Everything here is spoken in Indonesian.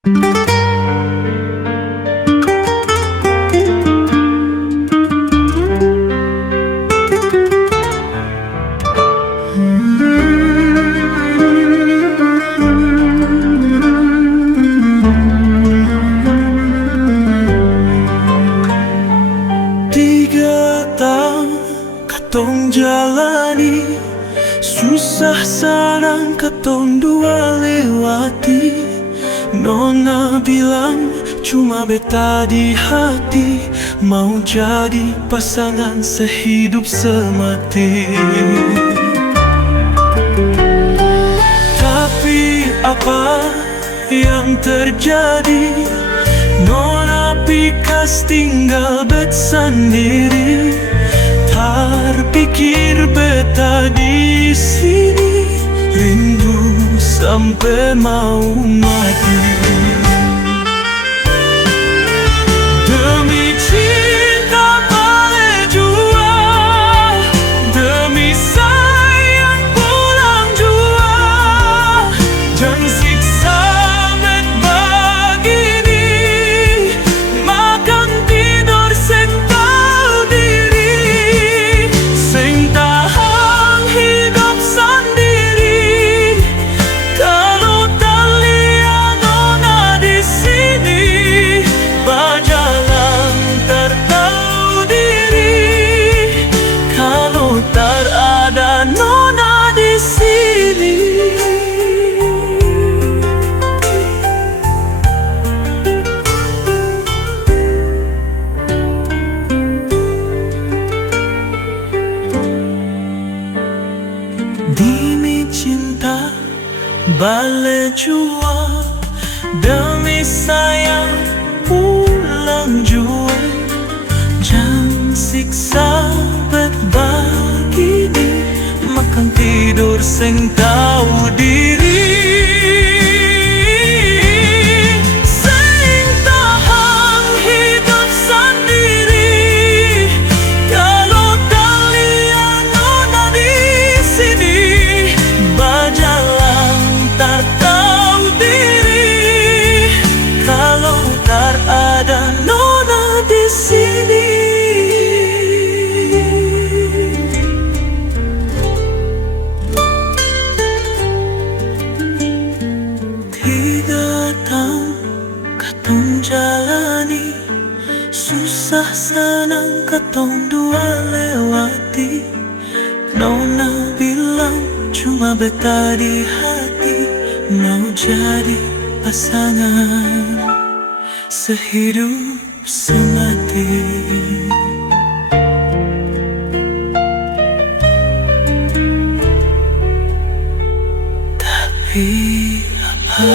3 tahun katong jalani, susah sarang katong dua lewati. Nona bilang cuma beta di hati, mau jadi pasangan sehidup semati. Tapi apa yang terjadi? Nona pikas tinggal bet sendiri. Terpikir beta di sini, rindu sampai mau mati. Demi cinta boleh jua, demi sayang pulang jua. Jangan siksa met begini, makan tidur seng tahu diri, seng tahan hidup sendiri. Kalau tak lihat nona di sini, berjalan tak tahu diri. Kalau tak ada nona di sini. Demi cinta boleh jua, demi sayang pulang jua. Jangan siksa bet begini, makan tidur seng tahu diri. Seng tahan hidup sendiri. Kalau tak lihat nona di sini, berjalan tak tahu diri. Kalau tak ada nona di sini. Tiga tahun katong jalani, susah senang katong dua lewati. Nona bilang cuma beta di hati, mau jadi pasangan sehidup semati. Tapi apa